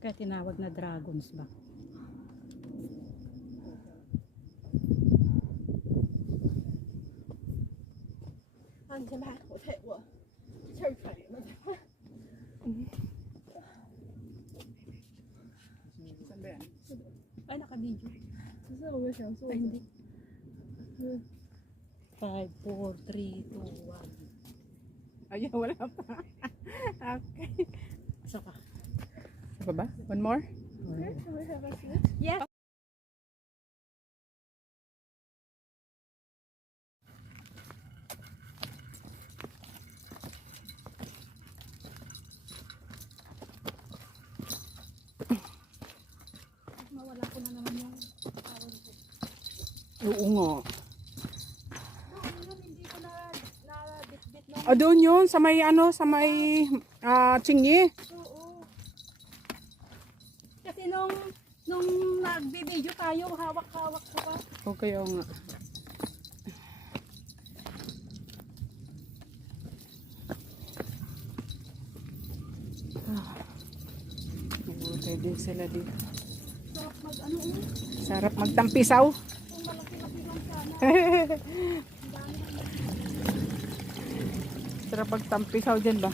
Kaya tinawag na dragons ba? Ay, naka-video. Ay, hindi. 5, 4, 3, 2, 1. Ayun, wala pa. Okay. Asa ka? Apa ba? One more? Yes. Mawala ko na naman yung tawon ko. Oo nga. Hindi ko na bit-bit na. Ah, doon yun. Sa may ano, sa may Chingy. Oo. Kasi nung nagbi-video tayo, hawak-hawak ko pa. Okay, oo nga. Bubutay din sila dito. Sarap mag-ano eh. Sarap magtampisaw. Kung malaki-laki lang sana. Sarap magtampisaw dyan ba?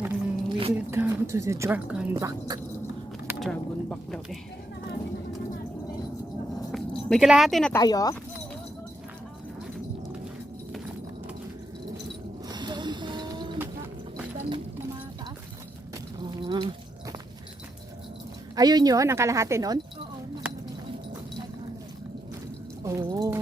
And we'll come to the dragon back. Dragon back daw eh. May kalahati na tayo? Doon sa na mataas. Ayun yun, ang kalahati nun? Oo,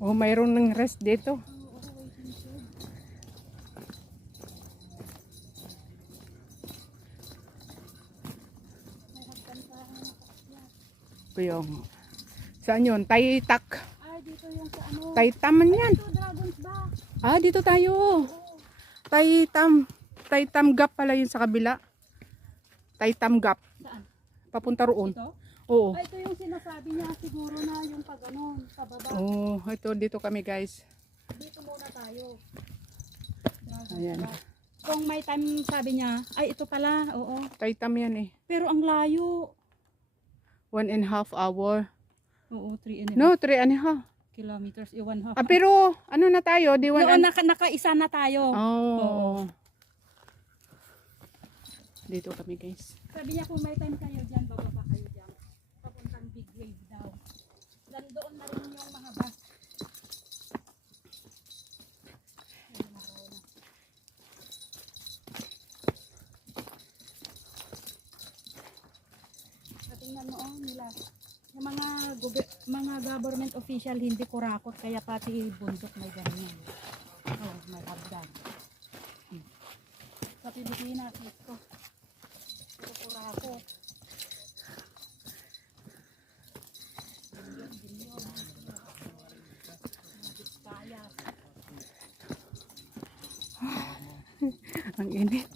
Oo. Oh, mayroon ng rest dito. Yung saan yun? Taitak. ay, dito yung sa ano. Taitaman yan. Ito, dragons ba? Ah, dito tayo. Taitam Gap pala yun sa kabila. Taitam Gap. Saan? Papunta roon. Ito? Oo. Ay, ito yung sinasabi niya siguro na yung pag ano, sa baba. Oh, ito dito kami guys. Dito muna tayo. Dragons Ayan. ba? Kung may time sabi niya, ay ito pala, oo. Taitam yan eh. Pero ang layo. 1.5 hour. Oo, 3.5 No, 3.5. kilometers, 1.5. Ah, pero ano na tayo? Di Noon, 1 nakaisa na tayo. Oh. Dito kami guys. Sabi niya kung may time kayo dyan, bababa kayo dyan. Papuntang Big Wave daw. Nandoon na rin yung mga bus. Ayun, araw na. Tingnan mo nila. Yung mga government official hindi kurakot kaya pati bundok may ganyan. Oh, may hagdan. Sa Pilipinas ito. Puro kurakot. Ang init.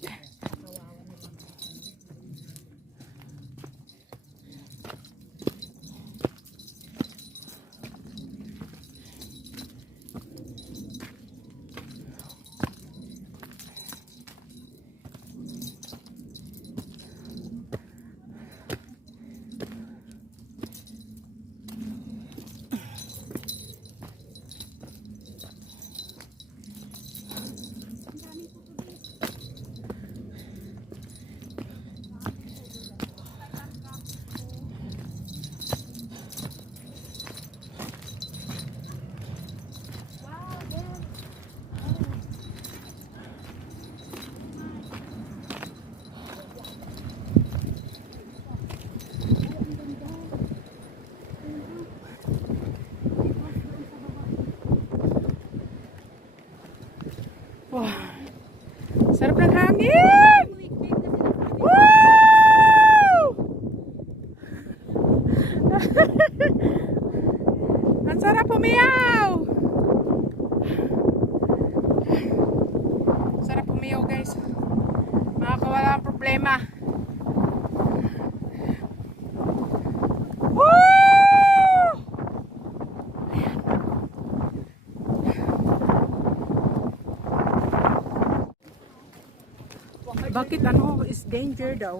danger daw.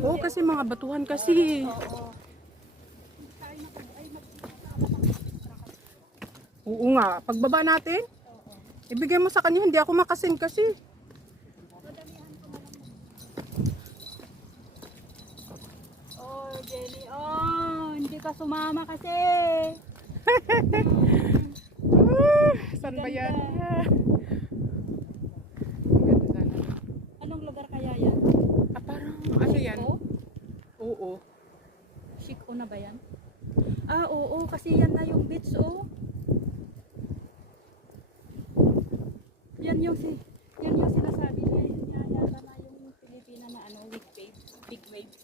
Oo, kasi mga batuhan kasi. Oo. Oo nga, pagbaba natin, ibigay mo sa kanya, hindi ako makasin kasi. Oh, Jenny. Oh, hindi ka sumama kasi. Saan ba yan? Ganda. Ganda sana. Anong lugar kaya yan? Parang ano yan? Chico? Oo. Chico na ba yan? Ah, oo. Kasi yan na yung beach, oh. Yan yung sinasabi niya. Yun nga yata na yung Pilipina na ano, weak wave. Big wave.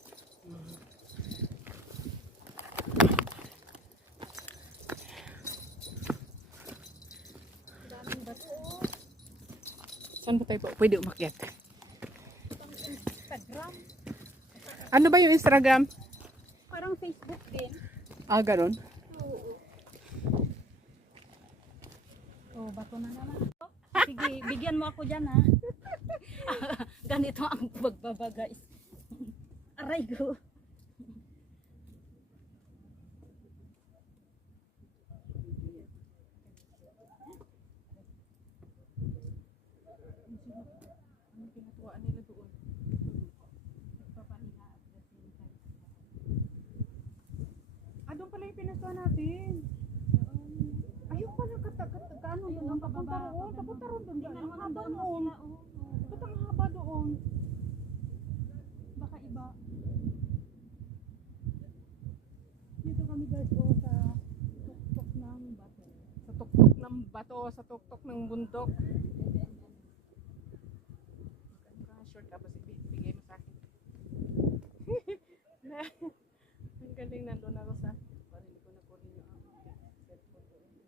Daming bato, oh. Saan ba tayo po? Pwede umakyat. Pang Instagram. Ano ba yung Instagram? Parang Facebook din. Ah, ganon. Oo. Oh, bato na naman. Sige, bigyan mo ako dyan, ha? Ganito ang pagbabaga, guys. Aray ko. Anong pinatuwaan nila doon? Nagpapahinga at the same time. Doon pala yung pinatuwaan natin. Ayun pala, kaano Ayun, doon? pababa, Papunta ron doon. Tingnan mo Ang nang haba doon na doon. sila, oh. Ba't ang haba doon? Baka iba. Dito kami guys, oh, sa tuktok ng bato. Sa tuktok ng bato, sa tuktok ng bundok. Short tapos ibigay mo sa akin. Ang galing, nandun ako sa parang hindi ko na kunin yung cellphone doon.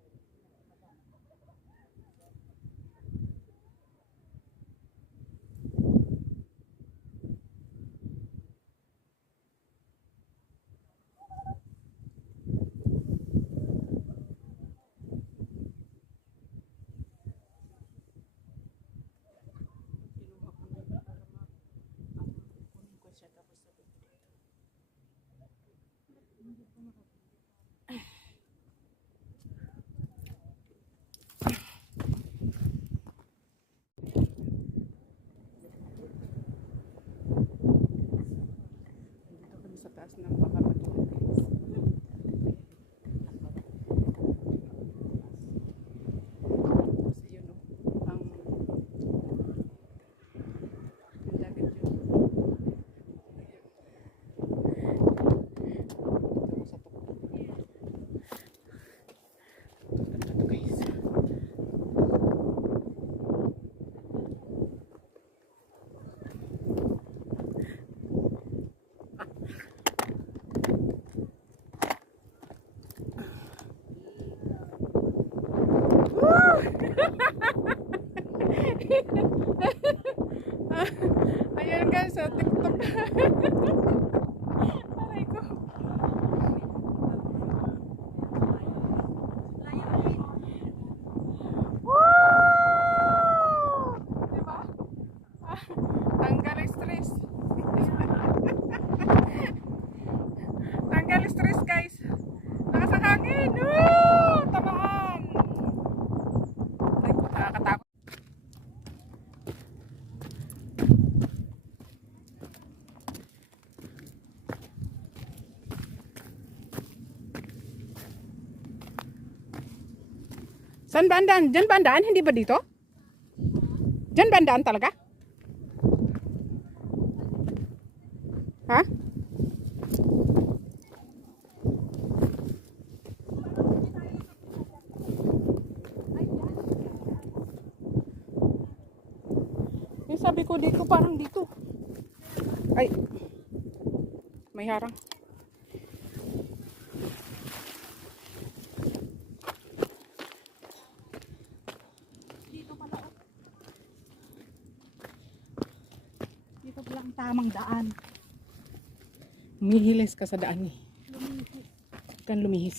Kinuha ko na yun para kunin ko siya tapos sabi ko dito. Dito kami sa taas ng Bakabato guys. Tapos yun o, ang dagat yun. Dito sa tuktok. Ito guys. Ayan guys, sa TikTok. Aray ko. Woo! Diba? Tanggal stress. Tanggal stress guys. Lakas ang hangin. Woo! Tamaan. Ay ko, nakakatakot. Saan ba ang daan? Diyan ba ang daan? Hindi ba dito? Diyan ba ang daan talaga? Ha? Yung sabi ko dito, parang dito. Ay. May harang. Dito pala, oh. Dito pala ang tamang daan. Humihilis ka sa daan eh. Lumihis. Huwag kang lumihis.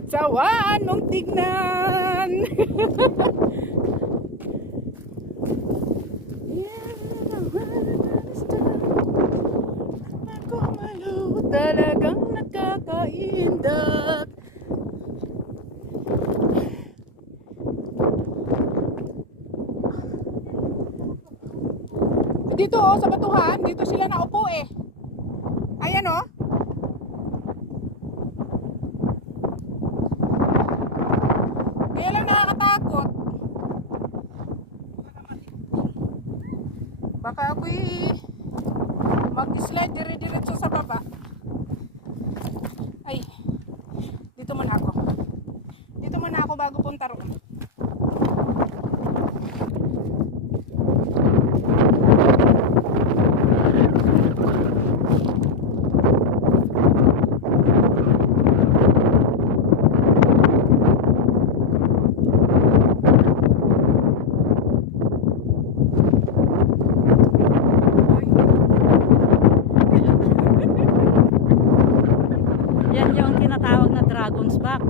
at sawaan mong tignan. Ako malo, talagang nakakaindak. Dito oh, sa batuhan, dito sila naupo eh. Ayan oh. Kaya lang nakakatakot. Baka ako'y mag-slide dire-diretso sa baba. Ay, dito muna ako. Dito muna ako bago punta roon. Yan yung tinatawag na dragon's back.